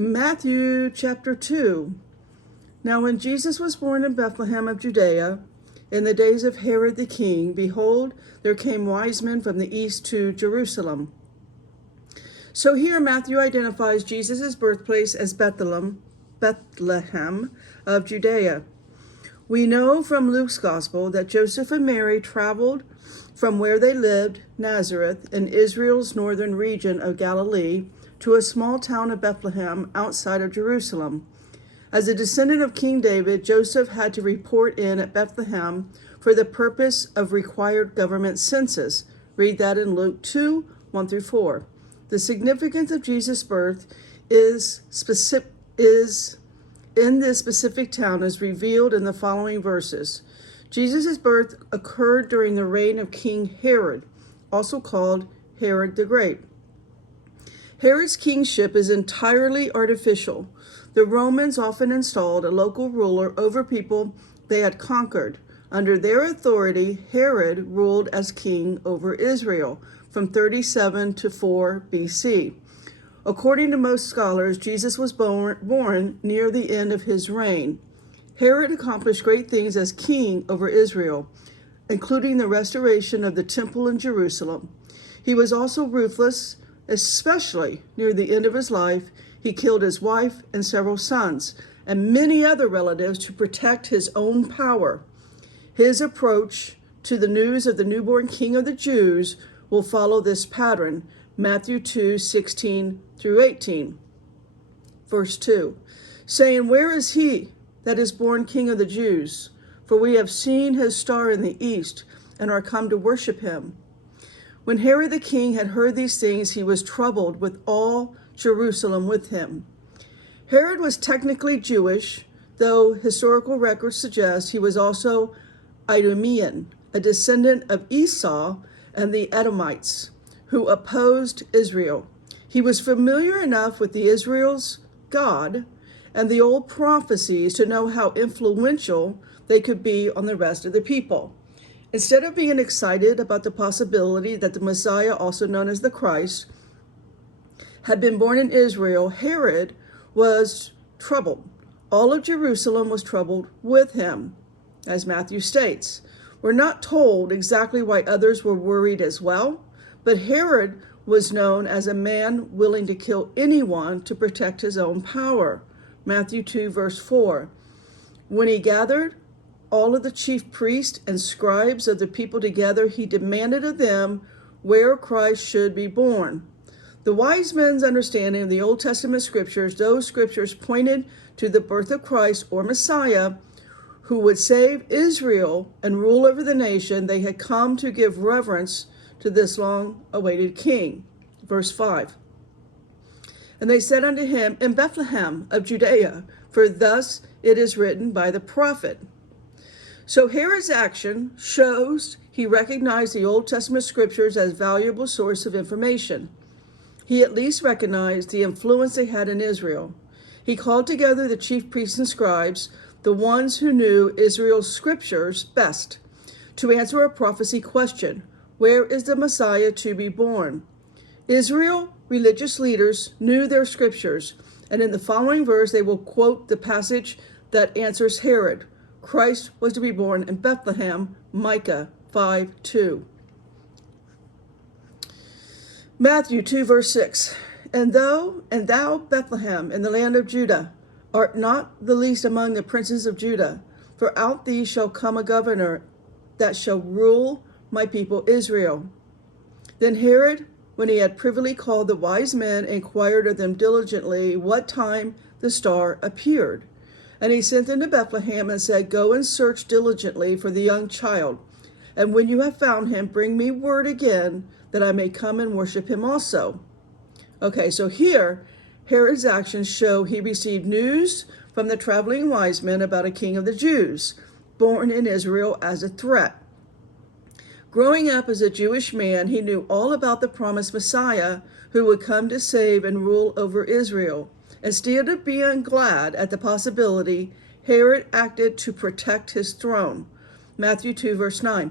Matthew chapter 2. Now when Jesus was born in Bethlehem of Judea, in the days of Herod the king, behold, there came wise men from the east to Jerusalem. So here Matthew identifies Jesus' birthplace as Bethlehem of Judea. We know from Luke's gospel that Joseph and Mary traveled from where they lived, Nazareth, in Israel's northern region of Galilee, to a small town of Bethlehem outside of Jerusalem. As a descendant of King David, Joseph had to report in at Bethlehem for the purpose of required government census. Read that in Luke 2, 1-4. The significance of Jesus' birth is in this specific town is revealed in the following verses. Jesus' birth occurred during the reign of King Herod, also called Herod the Great. Herod's kingship is entirely artificial. The Romans often installed a local ruler over people they had conquered. Under their authority, Herod ruled as king over Israel from 37 to 4 BC. According to most scholars, Jesus was born near the end of his reign. Herod accomplished great things as king over Israel, including the restoration of the temple in Jerusalem. He was also ruthless, especially near the end of his life. He killed his wife and several sons and many other relatives to protect his own power. His approach to the news of the newborn king of the Jews will follow this pattern. Matthew 2:16-18. Verse 2, saying, "Where is he that is born King of the Jews? For we have seen his star in the east and are come to worship him." When Herod the king had heard these things, he was troubled with all Jerusalem with him. Herod was technically Jewish, though historical records suggest he was also Idumean, a descendant of Esau and the Edomites, who opposed Israel. He was familiar enough with the Israel's God and the old prophecies to know how influential they could be on the rest of the people. Instead of being excited about the possibility that the Messiah, also known as the Christ, had been born in Israel, Herod was troubled. All of Jerusalem was troubled with him, as Matthew states. We're not told exactly why others were worried as well, but Herod was known as a man willing to kill anyone to protect his own power. Matthew 2, verse 4. When he gathered all of the chief priests and scribes of the people together, he demanded of them where Christ should be born. The wise men's understanding of the Old Testament scriptures, those scriptures pointed to the birth of Christ or Messiah, who would save Israel and rule over the nation. They had come to give reverence to this long-awaited king. Verse 5. And they said unto him, in Bethlehem of Judea, for thus it is written by the prophet. So Herod's action shows he recognized the Old Testament scriptures as a valuable source of information. He at least recognized the influence they had in Israel. He called together the chief priests and scribes, the ones who knew Israel's scriptures best, to answer a prophecy question: where is the Messiah to be born? Israel religious leaders knew their scriptures, and in the following verse they will quote the passage that answers Herod. Christ was to be born in Bethlehem, Micah 5:2. Matthew 2, verse 6. And thou, Bethlehem, in the land of Judah, art not the least among the princes of Judah, for out thee shall come a governor that shall rule my people Israel. Then Herod, when he had privily called the wise men, inquired of them diligently what time the star appeared. And he sent them to Bethlehem and said, go and search diligently for the young child. And when you have found him, bring me word again, that I may come and worship him also. Okay, so here, Herod's actions show he received news from the traveling wise men about a king of the Jews, born in Israel as a threat. Growing up as a Jewish man, he knew all about the promised Messiah who would come to save and rule over Israel. Instead of being glad at the possibility, Herod acted to protect his throne. Matthew 2, verse 9.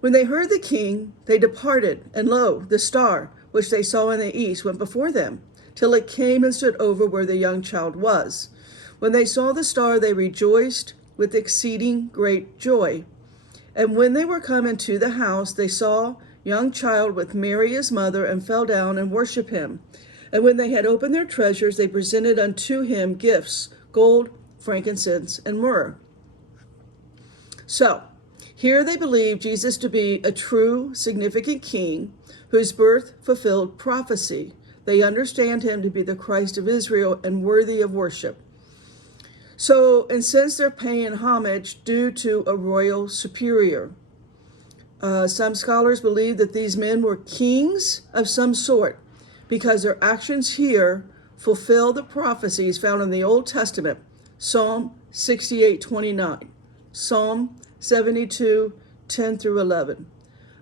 When they heard the king, they departed, and lo, the star, which they saw in the east, went before them, till it came and stood over where the young child was. When they saw the star, they rejoiced with exceeding great joy. And when they were come into the house, they saw young child with Mary his mother, and fell down and worshipped him. And when they had opened their treasures, they presented unto him gifts, gold, frankincense, and myrrh. So, here they believe Jesus to be a true, significant king whose birth fulfilled prophecy. They understand him to be the Christ of Israel and worthy of worship. So, and since they're paying homage due to a royal superior, some scholars believe that these men were kings of some sort because their actions here fulfill the prophecies found in the Old Testament. Psalm 68:29, Psalm 72:10 through 11,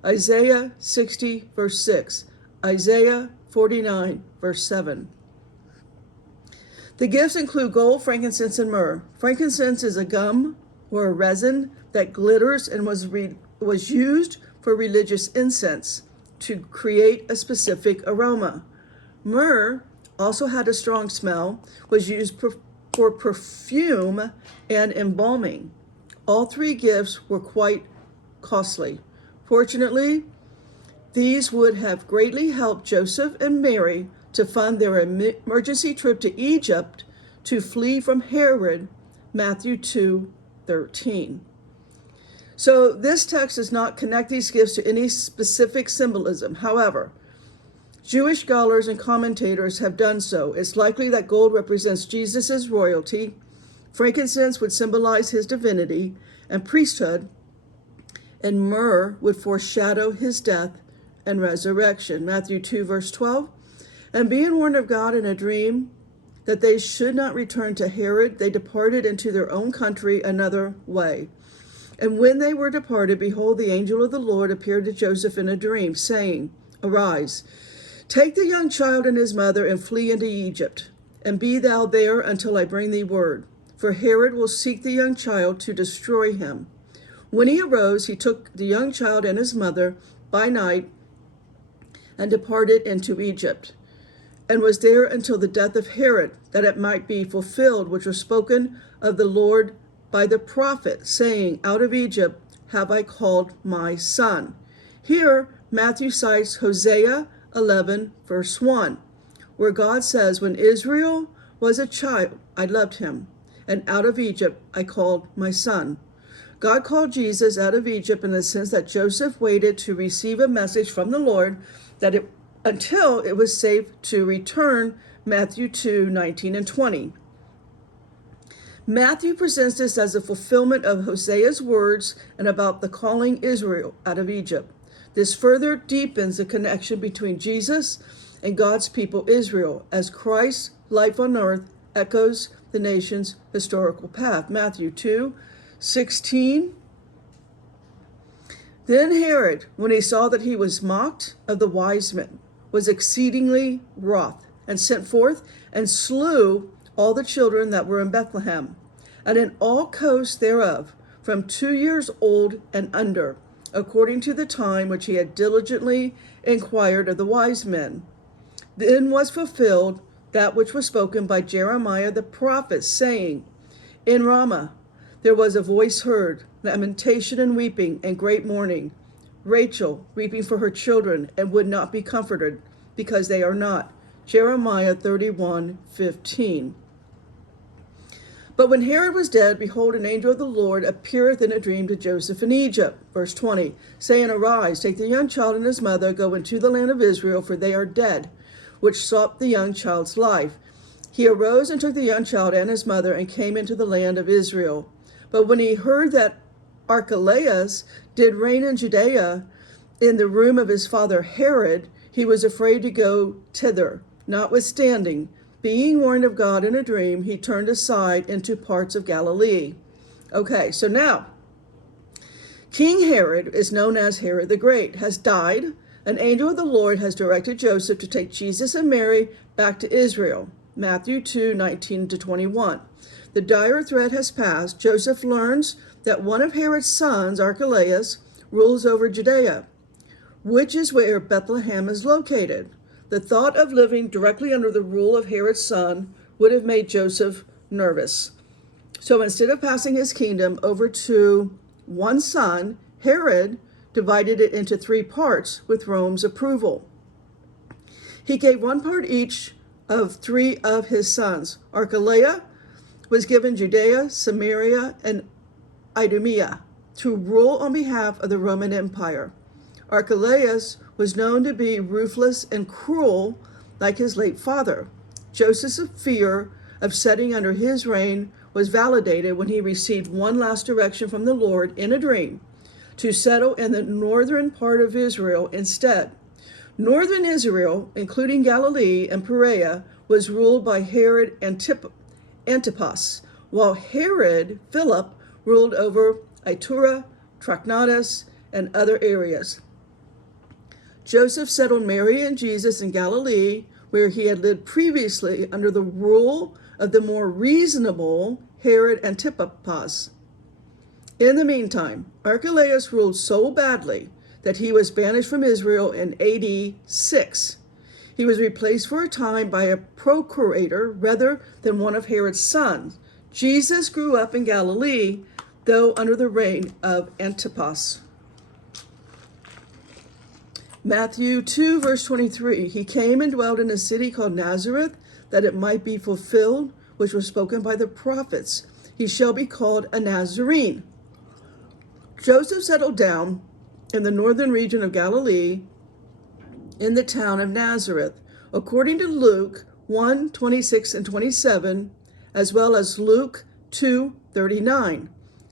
Isaiah 60 verse 6, Isaiah 49 verse 7. The gifts include gold, frankincense, and myrrh. Frankincense is a gum or a resin that glitters and was used for religious incense to create a specific aroma. Myrrh also had a strong smell, was used for perfume and embalming. All three gifts were quite costly. Fortunately, these would have greatly helped Joseph and Mary to fund their emergency trip to Egypt to flee from Herod, Matthew 2:13. So this text does not connect these gifts to any specific symbolism. However, Jewish scholars and commentators have done so. It's likely that gold represents Jesus' royalty, frankincense would symbolize his divinity and priesthood, and myrrh would foreshadow his death and resurrection. Matthew 2 verse 12. And being warned of God in a dream that they should not return to Herod, they departed into their own country another way. And when they were departed, behold, the angel of the Lord appeared to Joseph in a dream, saying, Arise, take the young child and his mother, and flee into Egypt, and be thou there until I bring thee word. For Herod will seek the young child to destroy him. When he arose, he took the young child and his mother by night and departed into Egypt, and was there until the death of Herod, that it might be fulfilled which was spoken of the Lord by the prophet, saying, Out of Egypt have I called my son. Here, Matthew cites Hosea 11, verse 1, where God says, When Israel was a child, I loved him, and out of Egypt I called my son. God called Jesus out of Egypt in the sense that Joseph waited to receive a message from the Lord until it was safe to return, Matthew 2:19 and 20. Matthew presents this as a fulfillment of Hosea's words and about the calling Israel out of Egypt. This further deepens the connection between Jesus and God's people Israel, as Christ's life on earth echoes the nation's historical path. Matthew 2:16. Then Herod, when he saw that he was mocked of the wise men, was exceedingly wroth, and sent forth and slew all the children that were in Bethlehem, and in all coasts thereof, from 2 years old and under, according to the time which he had diligently inquired of the wise men. Then was fulfilled that which was spoken by Jeremiah the prophet, saying, In Ramah there was a voice heard, lamentation and weeping, and great mourning, Rachel weeping for her children, and would not be comforted, because they are not. Jeremiah 31:15. But when Herod was dead, behold, an angel of the Lord appeareth in a dream to Joseph in Egypt, verse 20, saying, Arise, take the young child and his mother, go into the land of Israel, for they are dead, which sought the young child's life. He arose and took the young child and his mother, and came into the land of Israel. But when he heard that Archelaus did reign in Judea in the room of his father Herod, he was afraid to go thither. Notwithstanding, being warned of God in a dream, he turned aside into parts of Galilee. Okay, so now, King Herod is known as Herod the Great, has died. An angel of the Lord has directed Joseph to take Jesus and Mary back to Israel. Matthew 2:19-21. The dire threat has passed. Joseph learns that one of Herod's sons, Archelaus, rules over Judea, which is where Bethlehem is located. The thought of living directly under the rule of Herod's son would have made Joseph nervous. So instead of passing his kingdom over to one son, Herod divided it into 3 parts with Rome's approval. He gave 1 part each of 3 of his sons. Archelaus was given Judea, Samaria, and Idumea to rule on behalf of the Roman Empire. Archelaus was known to be ruthless and cruel like his late father. Joseph's fear of setting under his reign was validated when he received one last direction from the Lord in a dream to settle in the northern part of Israel instead. Northern Israel, including Galilee and Perea, was ruled by Herod Antipas, while Herod Philip ruled over Iturea, Trachonitis, and other areas. Joseph settled Mary and Jesus in Galilee, where he had lived previously under the rule of the more reasonable Herod Antipas. In the meantime, Archelaus ruled so badly that he was banished from Israel in AD 6. He was replaced for a time by a procurator rather than one of Herod's sons. Jesus grew up in Galilee, though under the reign of Antipas. Matthew 2, verse 23, he came and dwelt in a city called Nazareth, that it might be fulfilled, which was spoken by the prophets. He shall be called a Nazarene. Joseph settled down in the northern region of Galilee, in the town of Nazareth. According to Luke 1, 26 and 27, as well as Luke 2, 39.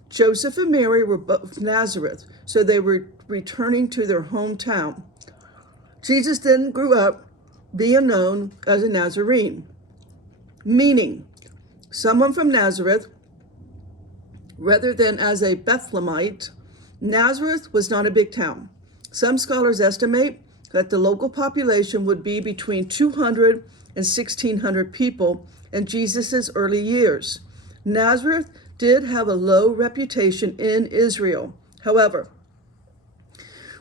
Joseph and Mary were both Nazareth, so they were returning to their hometown. Jesus then grew up being known as a Nazarene, meaning someone from Nazareth rather than as a Bethlehemite. Nazareth was not a big town. Some scholars estimate that the local population would be between 200 and 1,600 people in Jesus' early years. Nazareth did have a low reputation in Israel. However,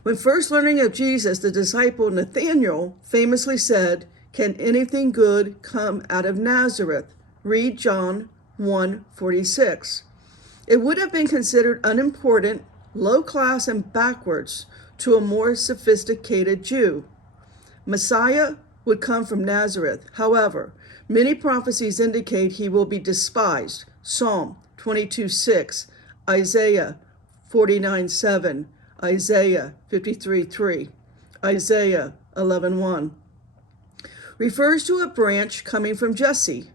when first learning of Jesus, the disciple Nathanael famously said, "Can anything good come out of Nazareth?" Read John 1:46. It would have been considered unimportant, low class, and backwards to a more sophisticated Jew. Messiah would come from Nazareth. However, many prophecies indicate he will be despised. Psalm 22:6, Isaiah 49:7, Isaiah 53:3, Isaiah 11:1. Refers to a branch coming from Jesse.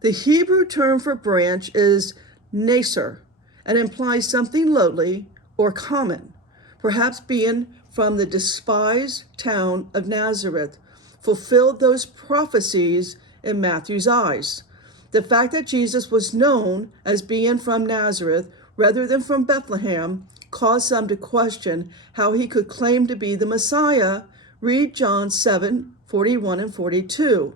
The Hebrew term for branch is Nasir and implies something lowly or common, perhaps being from the despised town of Nazareth, fulfilled those prophecies in Matthew's eyes. The fact that Jesus was known as being from Nazareth rather than from Bethlehem caused some to question how he could claim to be the Messiah. Read John 7:41 and 42.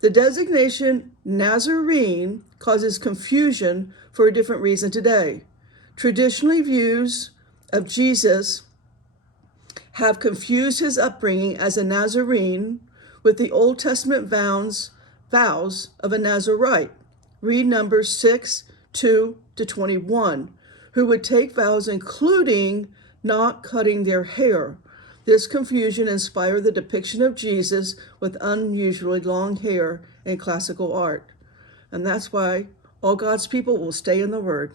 The designation Nazarene causes confusion for a different reason today. Traditionally, views of Jesus have confused his upbringing as a Nazarene with the Old Testament vows of a Nazarite. Read Numbers 6:2-21, who would take vows including not cutting their hair. This confusion inspired the depiction of Jesus with unusually long hair in classical art. And that's why all God's people will stay in the Word.